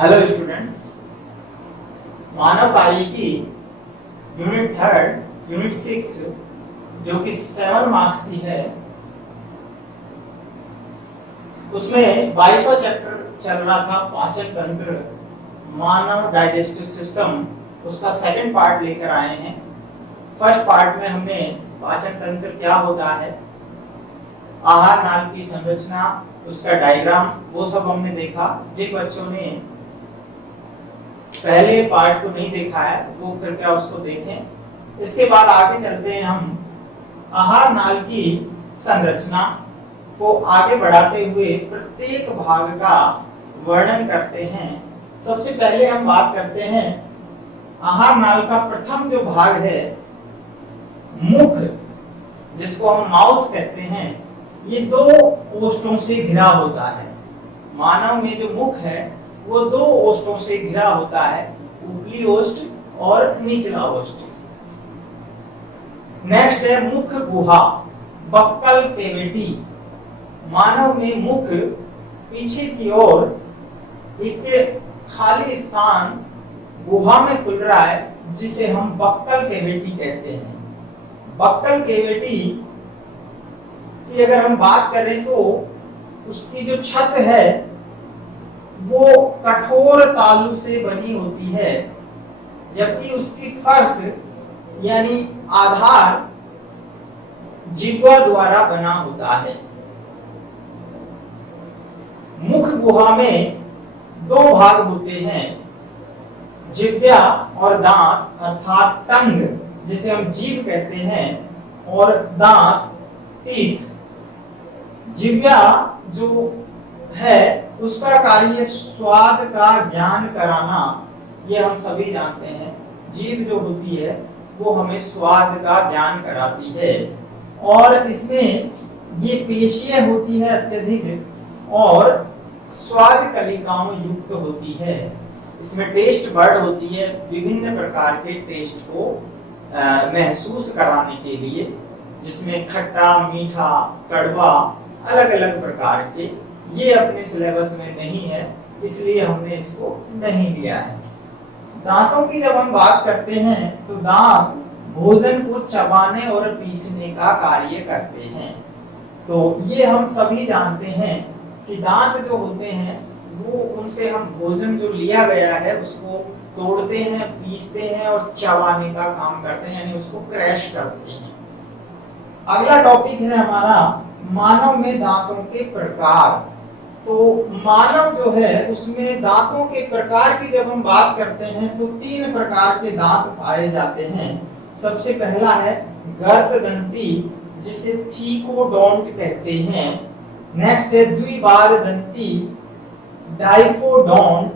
Hello students, मानव कार्य की unit 3 unit 6 जो कि 7 मार्क्स की है, उसमें 22वां चैप्टर चल रहा था पाचन तंत्र, मानव डाइजेस्टिव सिस्टम। उसका सेकंड पार्ट लेकर आए हैं। फर्स्ट पार्ट में हमने पाचन तंत्र क्या होता है, आहार नाल की संरचना, उसका डायग्राम, वो सब हमने देखा। जिन बच्चों ने पहले पार्ट को नहीं देखा है वो कृपया उसको देखें। इसके बाद आगे चलते हैं हम आहार नाल की संरचना को आगे बढ़ाते हुए प्रत्येक भाग का वर्णन करते हैं। सबसे पहले हम बात करते हैं आहार नाल का प्रथम जो भाग है, मुख, जिसको हम माउथ कहते हैं। ये 2 ओष्ठों से घिरा होता है। मानव में जो मुख है वो 2 ओष्ठों से घिरा होता है, ऊपरी ओष्ठ और निचला ओष्ठ। नेक्स्ट है मुख गुहा, बक्कल कैविटी। मानव में मुख पीछे की ओर एक खाली स्थान गुहा में खुल रहा है, जिसे हम बक्कल कैविटी कहते हैं। बक्कल कैविटी की अगर हम बात करें तो उसकी जो छत है वो कठोर तालु से बनी होती है, जबकि उसकी फर्श यानी आधार जिह्वा द्वारा बना होता है। मुख गुहा में 2 भाग होते हैं, जिह्वा और दांत, अर्थात टंग जिसे हम जीभ कहते हैं, और दांत टीथ। जिह्वा जो है उसका कार्य स्वाद का ज्ञान कराना, ये हम सभी जानते हैं। जीभ जो होती है वो हमें स्वाद का ज्ञान कराती है, और इसमें ये पेशियां होती है अत्यधिक और स्वाद कलिकाओं युक्त होती है। इसमें टेस्ट बर्ड होती है, विभिन्न प्रकार के टेस्ट को महसूस कराने के लिए, जिसमें खट्टा, मीठा, कड़वा, अलग अलग प्रकार के। ये अपने सिलेबस में नहीं है, इसलिए हमने इसको नहीं लिया है। दांतों की जब हम बात करते हैं तो दांत भोजन को चबाने और पीसने का कार्य करते हैं। तो ये हम सभी जानते हैं कि दांत जो होते हैं वो, उनसे हम भोजन जो लिया गया है उसको तोड़ते हैं, पीसते हैं और चबाने का काम करते हैं, यानी उसको क्रैश करते हैं। अगला टॉपिक है हमारा मानव में दांतों के प्रकार। तो मानव जो है उसमें दांतों के प्रकार की जब हम बात करते हैं तो 3 प्रकार के दांत पाए जाते हैं। सबसे पहला है गर्ददंती, जिसे थीकोडोंट कहते हैं। नेक्स्ट है द्विबारदंती, डाइफोडोंट।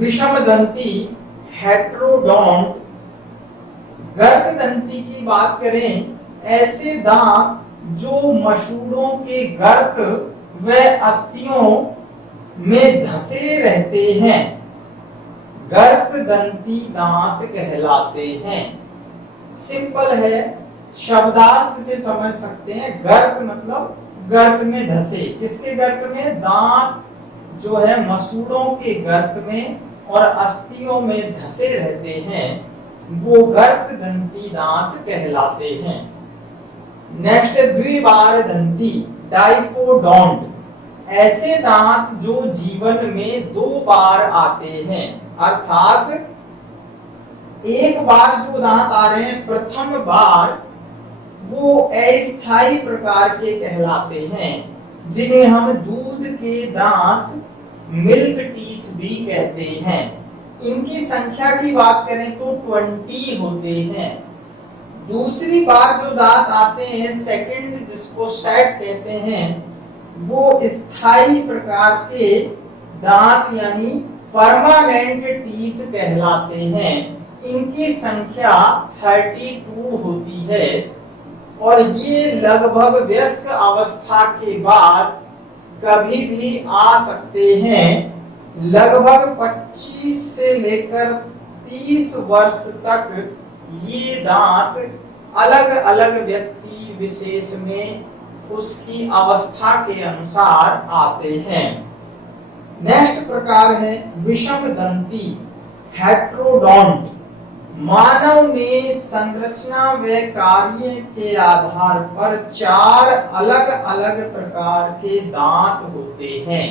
विषमदंती, हेट्रोडोंट। गर्ददंती की बात करें, ऐसे दांत जो मसूड़ों के गर्त व अस्थियों में धसे रहते हैं, गर्ददंती दांत कहलाते हैं। सिंपल है, शब्दार्थ से समझ सकते हैं। गर्त मतलब गर्त में धसे। किसके गर्त में? दांत जो है मसूड़ों के गर्त में और अस्थियों में धसे रहते हैं, वो गर्ददंती दांत कहलाते हैं। नेक्स्ट है द्विबारदंती, डाइफोडोंट। ऐसे दांत जो जीवन में 2 बार आते हैं, अर्थात एक बार जो दांत आ रहे हैं प्रथम बार, वो अस्थायी प्रकार के कहलाते हैं, जिन्हें हम दूध के दांत, मिल्क टीथ भी कहते हैं। इनकी संख्या की बात करें तो 20 होते हैं। दूसरी बार जो दांत आते हैं, सेकंड, जिसको सेट कहते हैं, वो स्थायी प्रकार के दांत यानी परमानेंट टीथ कहलाते हैं। इनकी संख्या 32 होती है, और ये लगभग वयस्क अवस्था के बाद कभी भी आ सकते हैं। लगभग 25 से लेकर 30 वर्ष तक ये दांत अलग अलग व्यक्ति विशेष में उसकी अवस्था के अनुसार आते हैं। नेक्स्ट प्रकार है विषम दंती हेट्रोडोंट। मानव में संरचना व कार्य के आधार पर 4 अलग अलग प्रकार के दांत होते हैं।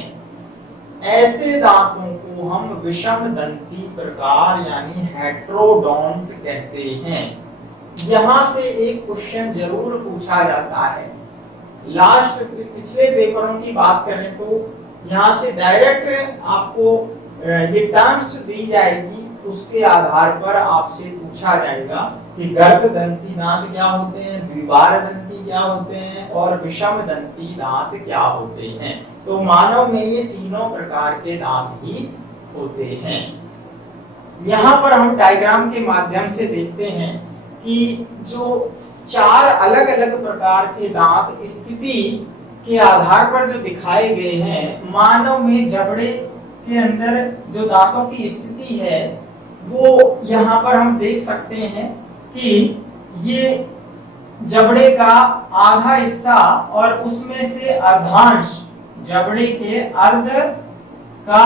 ऐसे दांतों को हम विषम दंती प्रकार यानी हेट्रोडोंट कहते हैं। यहां से एक क्वेश्चन जरूर पूछा जाता है। लास्ट पिछले पेपरों की बात करें तो यहाँ से डायरेक्ट आपको ये टर्म्स दी जाएगी, उसके आधार पर आपसे पूछा जाएगा कि गर्भ दंती दांत क्या होते हैं, द्विबार दंती क्या होते हैं और विषम दंती दांत क्या होते हैं। तो मानव में ये तीनों प्रकार के दांत ही होते हैं। यहाँ पर हम डायग्राम के माध्यम से देखते हैं कि जो 4 अलग अलग प्रकार के दांत स्थिति के आधार पर जो दिखाए गए हैं, मानव में जबड़े के अंदर जो दांतों की स्थिति है वो यहाँ पर हम देख सकते हैं कि ये जबड़े का आधा हिस्सा और उसमें से अर्धांश, जबड़े के अर्ध का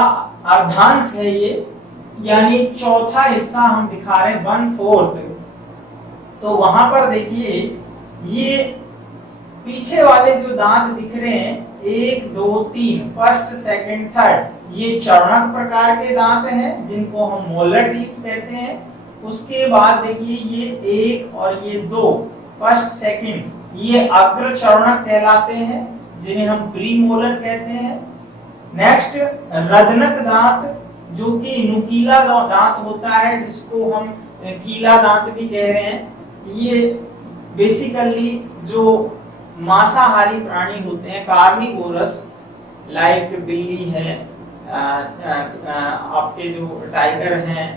अर्धांश है ये, यानी चौथा हिस्सा हम दिखा रहे हैं 1/4। तो वहां पर देखिए ये पीछे वाले जो दांत दिख रहे हैं 1 2 3 फर्स्ट सेकंड थर्ड, ये चरणक प्रकार के दांत हैं जिनको हम मोलर टीथ कहते हैं। उसके बाद देखिए ये 1 और ये 2 फर्स्ट सेकंड, ये अग्र चरणक कहलाते हैं जिन्हें हम प्रीमोलर कहते हैं। नेक्स्ट रदनक दांत जो कि नुकीला दांत होता है जिसको हम कीला दांत भी कह रहे हैं। ये बेसिकली जो मांसाहारी प्राणी होते हैं, कार्निवोरस, लाइक बिल्ली है, आपके जो टाइगर हैं,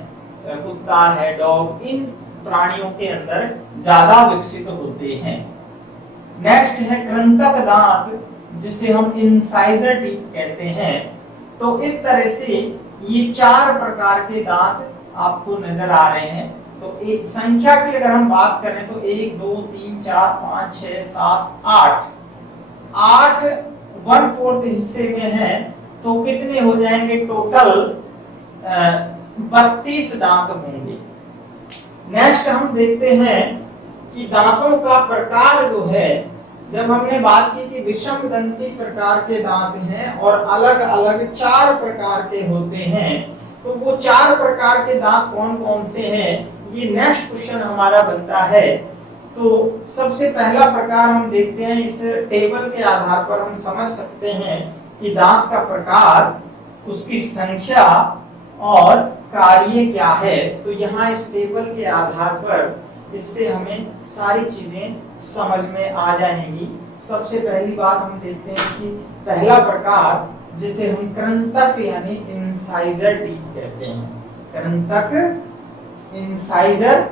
कुत्ता है, डॉग, इन प्राणियों के अंदर ज्यादा विकसित होते हैं। नेक्स्ट है कृंतक दांत जिसे हम इंसाइजर टीथ कहते हैं। तो इस तरह से ये 4 प्रकार के दांत आपको नजर आ रहे हैं। तो एक संख्या की अगर हम बात करें तो 1 2 3 4 5 6 7 8 1/4 हिस्से में है तो कितने हो जाएंगे? टोटल 32 दांत होंगे। नेक्स्ट हम देखते हैं कि दांतों का प्रकार जो है, जब हमने बात की कि विषम दंती प्रकार के दांत हैं और अलग अलग 4 प्रकार के होते हैं, तो वो 4 प्रकार के दांत कौन कौन से हैं, ये नेक्स्ट क्वेश्चन हमारा बनता है। तो सबसे पहला प्रकार हम देखते हैं, इस टेबल के आधार पर हम समझ सकते हैं कि दांत का प्रकार, उसकी संख्या और कार्य क्या है। तो यहाँ इस टेबल के आधार पर इससे हमें सारी चीजें समझ में आ जाएंगी। सबसे पहली बात हम देखते हैं कि पहला प्रकार जिसे हम कृंतक यानी इंसाइजर टीथ कहते हैं, कृंतक इंसाइजर,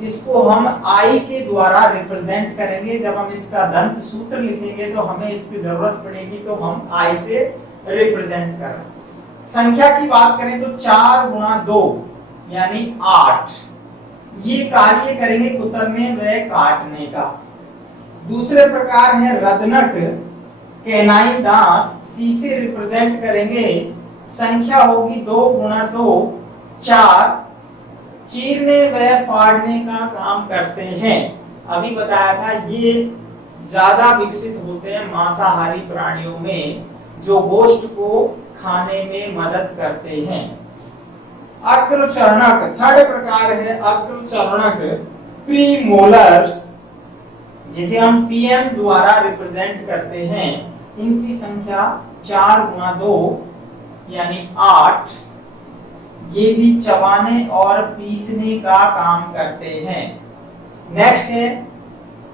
इसको हम आई के द्वारा रिप्रेजेंट करेंगे। जब हम इसका दंत सूत्र लिखेंगे तो हमें इसकी जरूरत पड़ेगी, तो हम आई से रिप्रेजेंट कर रहे हैं। संख्या की बात करें तो 4 × 2 यानी 8, ये कार्य करेंगे कुतरने व काटने का। दूसरे प्रकार है रदनक, कैनाइन दांत, सी से रिप्रेजेंट करेंगे, संख्या होगी 2 × 2 4, चीरने व फाड़ने का काम करते हैं। अभी बताया था ये ज्यादा विकसित होते हैं मांसाहारी प्राणियों में, जो गोश्त को खाने में मदद करते हैं। अग्रचरणक, थर्ड प्रकार है अग्रचरणक प्रीमोलर्स, जिसे हम पीएम द्वारा रिप्रेजेंट करते हैं। इनकी संख्या 4 × 2 यानी 8, ये भी चबाने और पीसने का काम करते हैं। नेक्स्ट है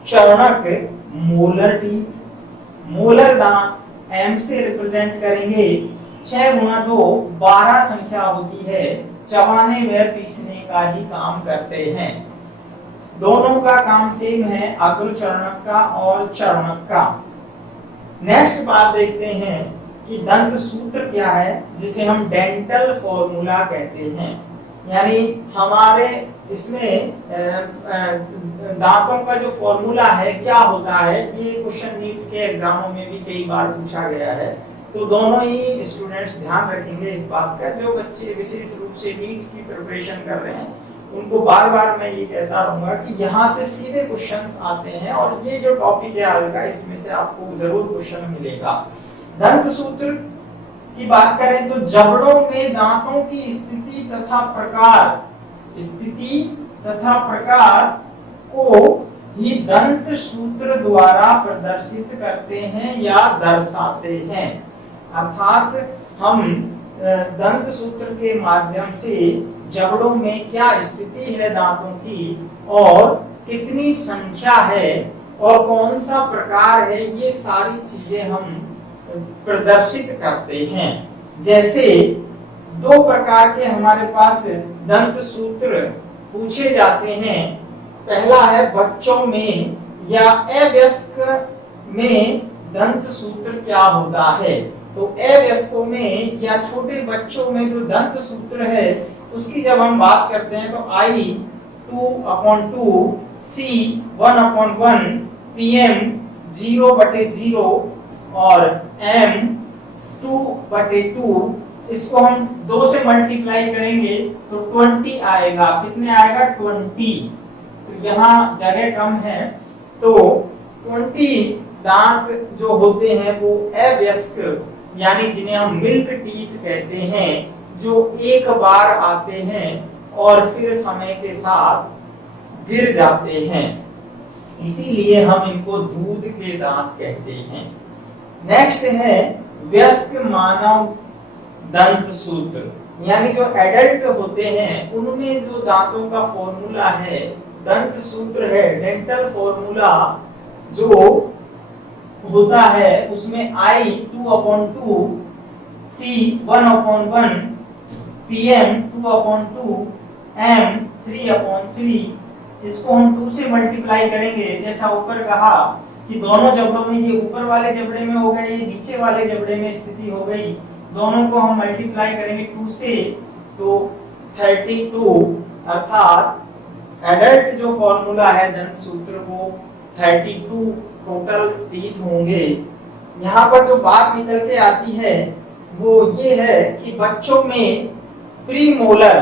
चरणक मोलर टीथ, मोलर दांत एम से रिप्रेजेंट करेंगे। 6 × 2 12 संख्या होती है, चबाने व पीसने का ही काम करते हैं। दोनों का काम सेम है, अग्रचरणक का और चरणक का। नेक्स्ट बात देखते हैं कि दंत सूत्र क्या है, जिसे हम डेंटल फॉर्मूला कहते हैं। यानी हमारे इसमें दांतों का जो फॉर्मूला है क्या होता है, ये क्वेश्चन नीट के एग्जामों में भी कई बार पूछा गया है। तो दोनों ही स्टूडेंट्स ध्यान रखेंगे इस बात का, जो बच्चे विशेष रूप से नीट की प्रिपरेशन कर रहे हैं उनको बार बार मैं ये कहता रहूंगा कि यहाँ से सीधे क्वेश्चंस आते हैं और ये जो टॉपिक है आज का इसमें से आपको जरूर क्वेश्चन मिलेगा। दंत सूत्र की बात करें तो जबड़ों में दांतों की स्थिति तथा प्रकार को ही दंत सूत्र द्वारा प्रदर्शित करते हैं या दर्शाते हैं। अर्थात हम दंत सूत्र के माध्यम से जबड़ों में क्या स्थिति है दांतों की और कितनी संख्या है और कौन सा प्रकार है, ये सारी चीजें हम प्रदर्शित करते हैं। जैसे दो प्रकार के हमारे पास दंत सूत्र पूछे जाते हैं। पहला है बच्चों में या अवयस्क में दंत सूत्र क्या होता है। तो अवयस्कों में या छोटे बच्चों में जो दंत सूत्र है उसकी जब हम बात करते हैं तो I 2/2 C 1/1 PM 0/0 और M 2/2, इसको हम 2 से मल्टीप्लाई करेंगे तो 20 आएगा। कितने आएगा? 20। तो यहाँ जगह कम है तो 20 दांत जो होते हैं वो अवयस्क यानी जिन्हें हम मिल्क टीथ कहते हैं, जो एक बार आते हैं और फिर समय के साथ गिर जाते हैं, इसीलिए हम इनको दूध के दांत कहते हैं। नेक्स्ट है वयस्क मानव दंत सूत्र, यानी जो एडल्ट होते हैं उनमें जो दांतों का फॉर्मूला है, दंत सूत्र है, डेंटल फॉर्मूला जो होता है उसमें I 2/2 C 1/1 PM 2/2 M 3/3, इसको हम 2 से मल्टीप्लाई करेंगे। जैसा ऊपर कहा कि दोनों जबड़ों में, ये ऊपर वाले जबड़े में हो गए, ये नीचे वाले जबड़े में स्थिति हो गई, दोनों को हम मल्टीप्लाई करेंगे 2 से तो 32, अर्थात एडल्ट जो फॉर्मूला है दंत सूत्र वो 32 टोटल टीथ होंगे। यहाँ पर जो बात निकल के आती है वो ये है कि बच्चों में प्रीमोलर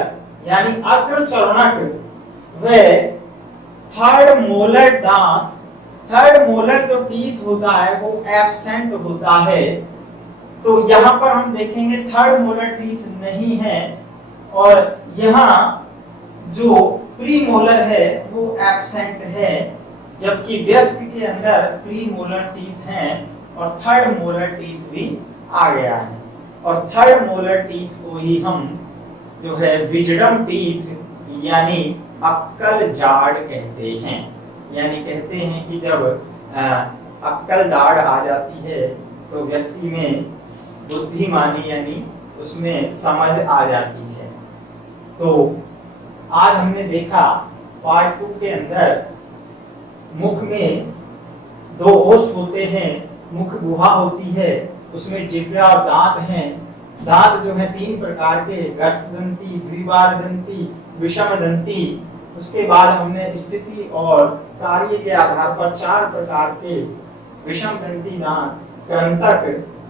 यानी अग्र चरणक व थर्ड मोलर दांत, थर्ड मोलर जो टीथ होता है वो एब्सेंट होता है। तो यहाँ पर हम देखेंगे थर्ड मोलर टीथ नहीं है और यहाँ जो प्रीमोलर है वो एब्सेंट है, जबकि वयस्क के अंदर प्रीमोलर टीथ हैं और थर्ड मोलर टीथ भी आ गया है। और थर्ड मोलर टीथ को ही हम जो है विजडम टीथ यानी अक्कल जाड़ कहते हैं। यानी कहते हैं कि जब अक्कल दाढ़ आ जाती है तो व्यक्ति में बुद्धिमानी यानी उसमें समझ आ जाती है। तो आज हमने देखा पार्ट 2 के अंदर मुख में 2 ओष्ठ होते हैं, मुख गुहा होती है, उसमें जिह्वा और दांत हैं। दांत जो है 3 प्रकार के, गर्भदंती, द्विबार दंती, विषम दंती। उसके बाद हमने स्थिति और कार्य के आधार पर 4 प्रकार के विषम दंती दांत, कृंतक,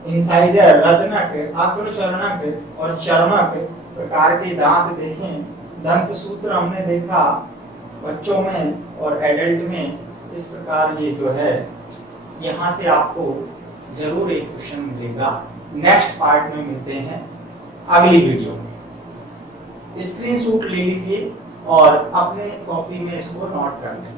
इंसाइजर, रत्नक, आत्मचरणक और चर्मक प्रकार के दांत देखें। दंत सूत्र हमने देखा बच्चों में और एडल्ट में। इस प्रकार ये जो है यहाँ से आपको जरूर एक क्वेश्चन मिलेगा। नेक्स्ट पार्ट में मिलते हैं अगली वीडियो में। स्क्रीनशॉट ले लीजिए और अपने कॉपी में इसको नोट कर लें।